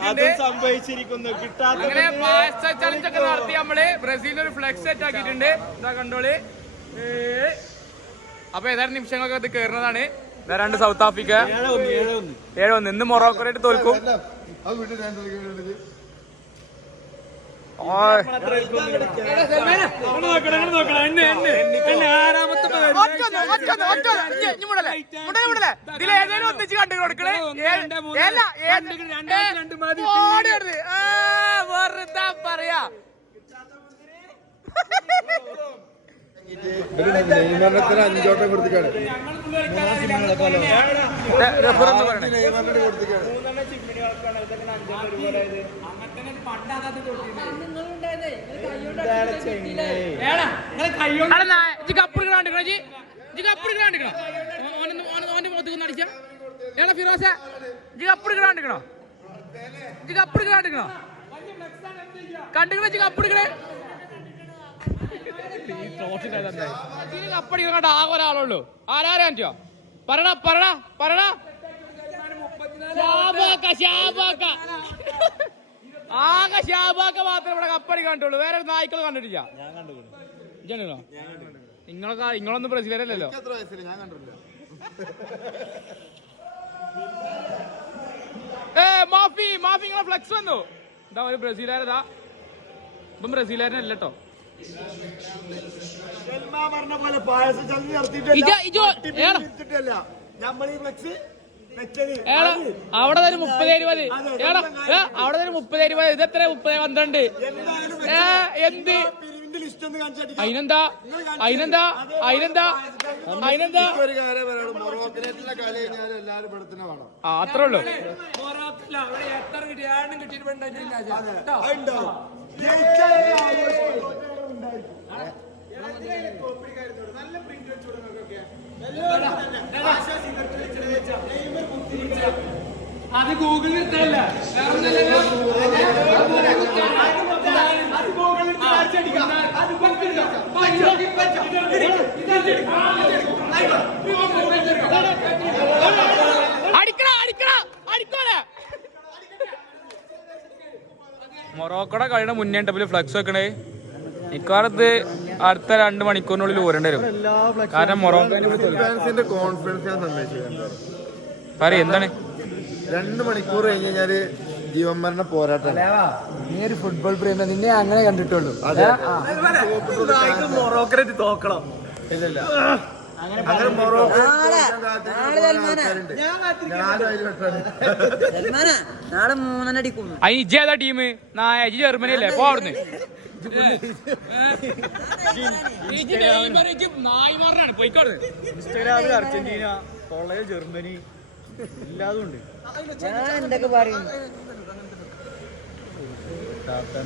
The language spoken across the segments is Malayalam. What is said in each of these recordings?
ആക്കിയിട്ടുണ്ട്. സംഭവിച്ചിരിക്കുന്നു. അങ്ങനെ പായസ ചലഞ്ച് ഒക്കെ നടത്തി നമ്മള് ബ്രസീലിന് ഒരു ഫ്ലെക്സ് സെറ്റ് ആക്കിയിട്ടുണ്ട്. ഇതാ കണ്ടോളി. അപ്പൊ ഏതാനും നിമിഷങ്ങളൊക്കെ അത് കേറുന്നതാണ്. രണ്ട് സൗത്ത് ആഫ്രിക്ക 7-1. ഇന്ന് മൊറോക്കോയായിട്ട് തോൽക്കും. ഒന്നിച്ച് കണ്ടു കൊടുക്കണേ. വെറുതെ പറയാ അഞ്ചോട്ടം കൊടുത്തിക്കാണ്. ഫിറോസ കണ്ടുക്കണോ കപ്പടിക്കണേ കപ്പടിക്കണ്ട ആകെ ഒരാളുള്ളൂ. ആരാരാ പറടാ ആകെ ഷാബാക്ക മാത്രമേ ഇവിടെ കപ്പടി കണ്ടുള്ളൂ. വേറെ നായ്ക്കൾ കണ്ടിട്ടില്ല. നിങ്ങളൊന്നും ബ്രസീലരല്ലല്ലോ. മാഫി നിങ്ങളെ ഫ്ലെക്സ് വന്നു. എന്താ ഒരു ബ്രസീലുകാരതാ. ഇപ്പം ബ്രസീലുകാരനല്ലോ. അവിടെ ഒരു 30-20. അവിടെ ഒരു 30-20. ഇതെത്ര 30-12? എന്ത് അതിനെന്താ അത്രേ ഉള്ളൂ. അത് ഗൂഗിളിൽ ഇട്ടല്ല. മൊറോക്കോടെ കളിയുടെ മുന്നേ ഫ്ലക്സ് വെക്കണേ. ഇക്കാലത്ത് അടുത്ത 2 മണിക്കൂറിനുള്ളിൽ ഊരേണ്ടി വരും. കാരണം മൊറോക്കോന്റെ പറയും എന്താണ് 2 മണിക്കൂർ കഴിഞ്ഞ് കഴിഞ്ഞാല് ജീവൻ മരണ പോരാട്ടം. നീ ഒരു ഫുട്ബോൾ പ്രേമ, നിന്നെ അങ്ങനെ കണ്ടിട്ടുള്ളൂ. മൊറോക്കോയിട്ട് തോക്കണം. നാളെ 3 അടിക്കും. ഏതാ ടീം? ജർമ്മനി അല്ലേ? പോ അവിടുന്ന്. നായ്മാറിനാണ് പോയിക്കോട്. ഇൻസ്റ്റാഗ്രാമിൽ അർജന്റീന, കോളേജ് ജർമ്മനി എല്ലാതും ഉണ്ട്. എന്തൊക്കെ പറയും.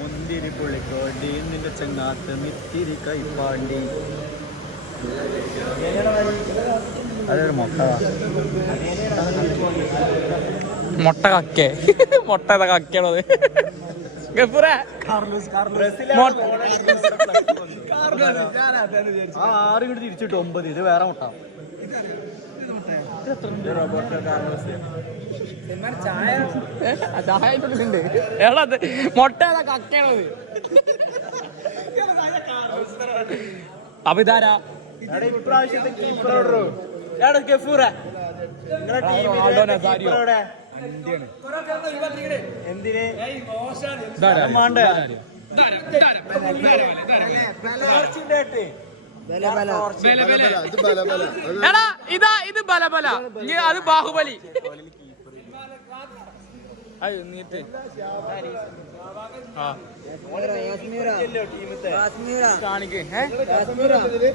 മുന്തിരി പുള്ളിക്കോടി നിന്റെ ചങ്ങാത്ത് മിത്തിരി കൈപ്പാണ്ടി. അതൊരു മുട്ട കക്കേ. മുട്ട ഏതാ കക്കയാണത്? ആറ് ഇങ്ങോട്ട് തിരിച്ചിട്ട് 9. ഇത് വേറെ മുട്ട. മുട്ട ഏതാ കക്കയാണത്? അപ്പൊ ഇതാരാ ഇപ്രാവശ്യത്തെ എന്തിന് ഇത് ബലബല. അത് ബാഹുബലി.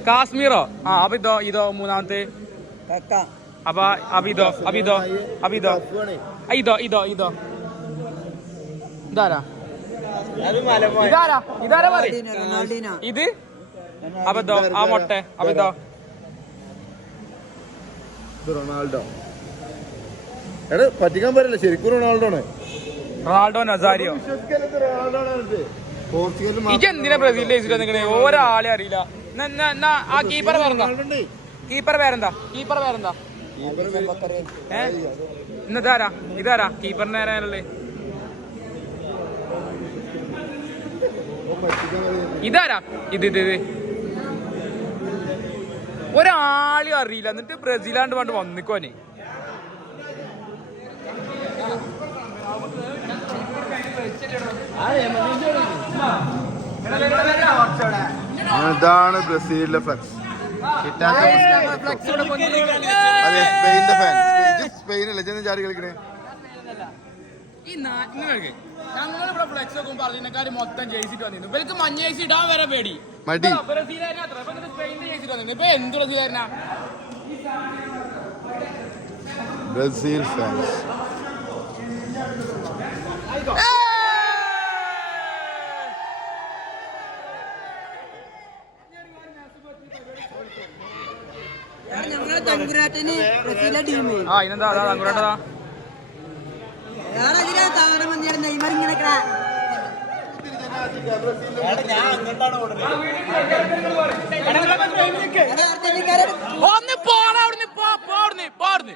കാശ്മീറോ? അപ്പൊ ഇതോ മൂന്നാമത്തെ. അപ്പൊ ഇതോ ഇതാരാ ഇത്? അബദ്ധോ ആ മൊട്ട. അബദ്ധോ റൊണാൾഡോ. എടാ പറ്റിക്കാൻ പറ്റില്ല, ശരിക്കും റൊണാൾഡോ ആണ്. Ronaldo Nazario? ഇതെന്തിനാ ബ്രസീലിൽ നിൽക്കണേ? ഒരാളെ അറിയില്ല. ആ കീപ്പർ പേരെന്താ? ഇന്നതാരാ? ഇതാരാ കീപ്പറിന്റെ ആരാണല്ലേ? ഇതാരാ ഇത് ഒരാളും അറിയില്ല എന്നിട്ട് ബ്രസീലാണ്ട് പണ്ട് വന്നിക്കോനെ. ഇതാണ് ബ്രസീലിലെ ഫ്ലക്സ്. അതെ, സ്പെയിനിന്റെ ഫാൻ. സ്പെയിനല്ലേ ചെന്ന് ചാടി കളിക്കണേ. ഈ നാട്ടിലേക്ക് ഞങ്ങളിവിടെ ഫ്ലെക്സ് ഒക്കെ പറഞ്ഞതിനെക്കാര് മൊത്തം ജയിച്ചിട്ട് വന്നിരുന്നു. ഇവർക്ക് മഞ്ഞ ജയിച്ച് ഇടാൻ വരെ പേടി. മടി. ബ്രസീലായിരുന്നു അത്ര. ഇപ്പൊ സ്പെയിനിന്റെ ജയിച്ചിട്ട് വന്നിരുന്നു. ഇപ്പൊ എന്ത് ബ്രസീലായിരുന്നാ? Brazil fans. ആ ഇനെന്താ അതാ തങ്കുരാട്ടതാ. ഒന്ന് പോടാ അവിടുന്ന് പോടുന്ന്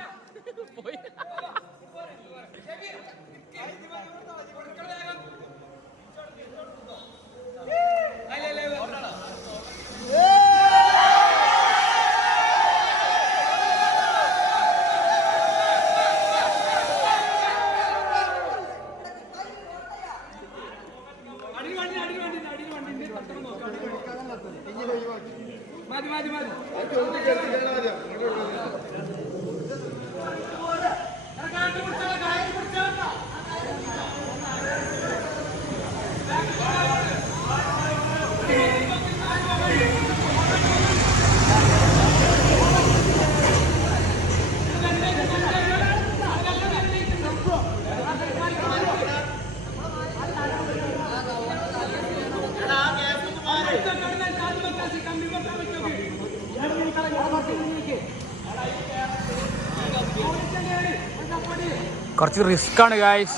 കുറച്ച് റിസ്ക് ആണ് ഗായ്സ്.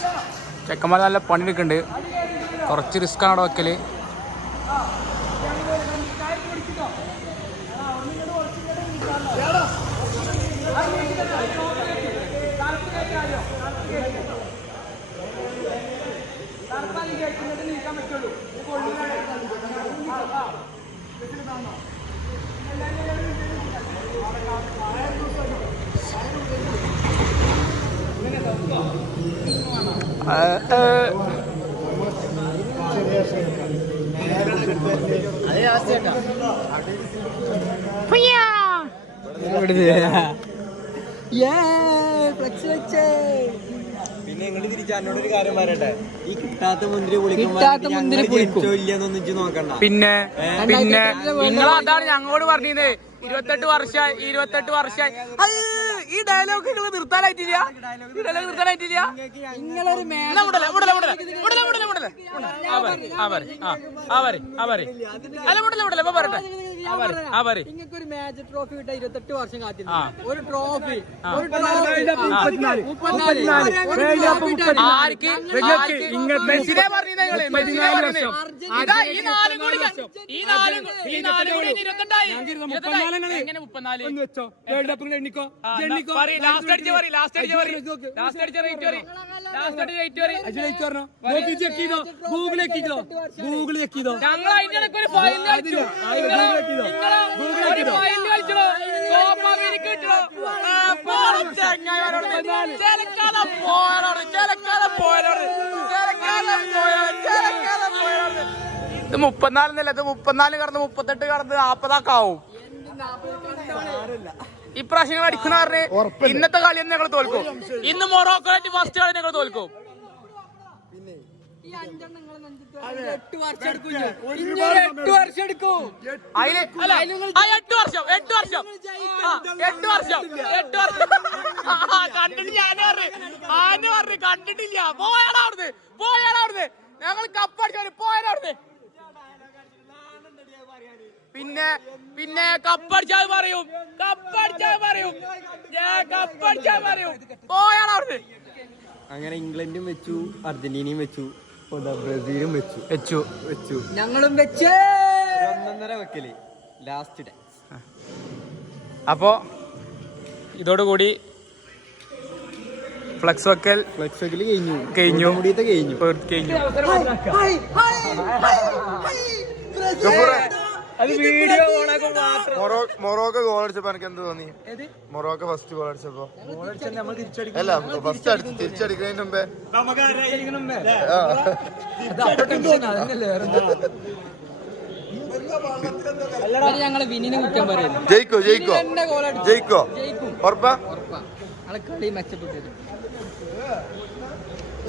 ചെക്കന്മാർ നല്ല പണിയെടുക്കുന്നുണ്ട്. കുറച്ച് റിസ്ക് ആണ് അവിടെ വെക്കല്. പിന്നെ നിങ്ങൾ തിരിച്ച് എന്നോടൊരു കാര്യം പറയട്ടെ, ഈ കിട്ടാത്ത മുന്തിരി ഇല്ലെന്നൊന്നും നോക്കണ്ട. പിന്നെ നിങ്ങൾ അതാണ് ഞങ്ങളോട് പറഞ്ഞത്. 28 വർഷമായി ഈ ഡയലോഗ് നിർത്താനായിട്ടില്ല. ഒരു മാച്ച് ട്രോഫി കിട്ടാൻ 28 വർഷം കാത്തിരുന്നു. ഒരു ട്രോഫി മെസ്സിനെ പറഞ്ഞത് ഇത് 34 ഇത് 34 കടന്ന് 38 കടന്ന് 40 ആവും. ഇപ്രാവശ്യം അടിക്കുന്ന പറഞ്ഞ് ഇന്നത്തെ കളി ഞങ്ങൾ തോൽക്കും. ഇന്ന് മൊറോക്കോ ആയിട്ട് ഫസ്റ്റ് കളി ഞങ്ങൾ തോൽക്കും. 8 വർഷം എടുക്കും. കണ്ടിട്ട് കണ്ടിട്ടില്ല. പോയാടാ ഞങ്ങൾ കപ്പടിച്ചു പോയാടാ. പിന്നെ കപ്പടിച്ചാൽ പറയും പോയാടാ. അങ്ങനെ ഇംഗ്ലണ്ടും വെച്ചു, അർജന്റീനയും വെച്ചു, ബ്രസീലും വെച്ചു, ഞങ്ങളും വെച്ച് 1.5 വെക്കല് ലാസ്റ്റ് ഡേ. അപ്പോ ഇതോടുകൂടി ഫ്ലക്സ് വെക്കൽ കഴിഞ്ഞു അത് വീഡിയോ മൊറോക്കോ ഗോൾ അടിച്ചപ്പോ എനിക്ക് എന്ത് തോന്നി? മൊറോക്കോ ഫസ്റ്റ് ഗോൾ അടിച്ചപ്പോ അല്ല ഫസ്റ്റ് തിരിച്ചടിക്കുന്നതിന് മുമ്പേ ഞങ്ങള് വിനിനെ കുറ്റം പറയുന്നു. ജയിക്കോ ഉറപ്പാ? കളി മെച്ചപ്പെട്ടത്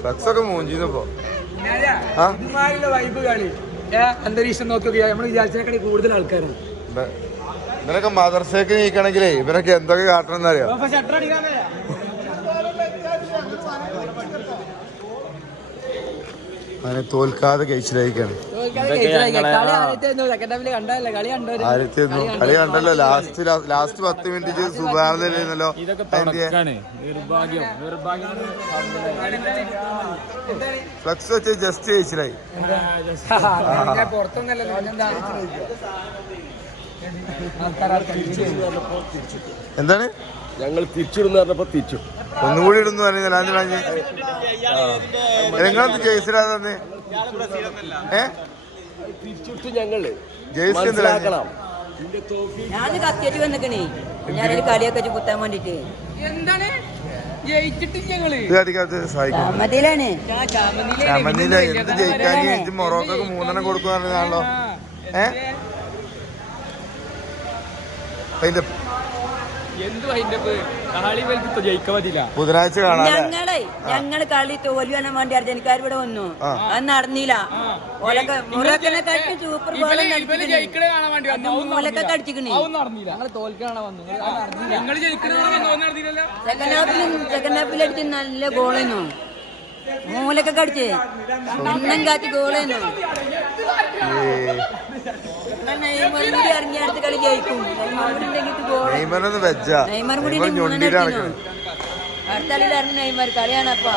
ഫ്ലക്സ് ഒക്കെ മൂഞ്ചിന്നപ്പോ വൈബ് കളി അന്തരീക്ഷം നോക്കുക നമ്മൾ വിചാരിച്ചേക്കടി കൂടുതൽ ആൾക്കാരാണ്. ഇവനൊക്കെ മദർസേക്ക് നീക്കണെങ്കിലേ ഇവനൊക്കെ എന്തൊക്കെ കാട്ടണം എന്നറിയാം. അവനെ തോൽക്കാതെ കഴിച്ചിലായിക്കാണ്. കളി കണ്ടല്ലോ ലാസ്റ്റ് 10 മിനിറ്റ് സുബാനല്ലോ. ഫ്ലക്സ് വെച്ച് ജസ്റ്റ് കഴിച്ചിലായി. എന്താണ് ഞങ്ങൾ തിരിച്ചിടുന്ന പറഞ്ഞപ്പോ തിരിച്ചു ഒന്നുകൂടി ഇടുന്നു നിങ്ങളൊന്ന് ജയിച്ചിടാ തന്നെ തിരിച്ചിട്ട് ഞങ്ങള് ജയിച്ചു ഞാൻ കത്തിയിട്ട് വന്നിക്കണേ ഞാനൊരു കളിയൊക്കെ കുത്താൻ വേണ്ടിട്ട് എന്താണ് ജയിച്ചിട്ട് ഞങ്ങള് മതിയിലാണ് ചമനില എന്ത് ജയിക്കാൻ ജയിച്ച് മൊറോക്കൊക്കെ 3 കൊടുക്കുന്ന പറഞ്ഞാണല്ലോ. അതിന്റെ ബുധനാഴ്ച കാണാം. ഞങ്ങള് കളി തോൽവിയാൻ വേണ്ടി അർജന്റീനക്കാർ ഇവിടെ വന്നു. അത് നടന്നില്ല. ഓലൊക്കെ സൂപ്പർ ഓലൊക്കെ കടിച്ചിക്കണേ. സെക്കൻഡ് ഹാഫിൽ അടിച്ച് നല്ല ഗോളേനു. മൂലൊക്കെ കടിച്ച് ഒന്നും കാറ്റി ഗോളേനു. ഇറങ്ങി അടുത്ത കളി ജയിക്കും. നെയ്മർ കൂടി അടുത്ത കളിയിൽ ഇറങ്ങി നെയ്മർ കളിയാണപ്പാ.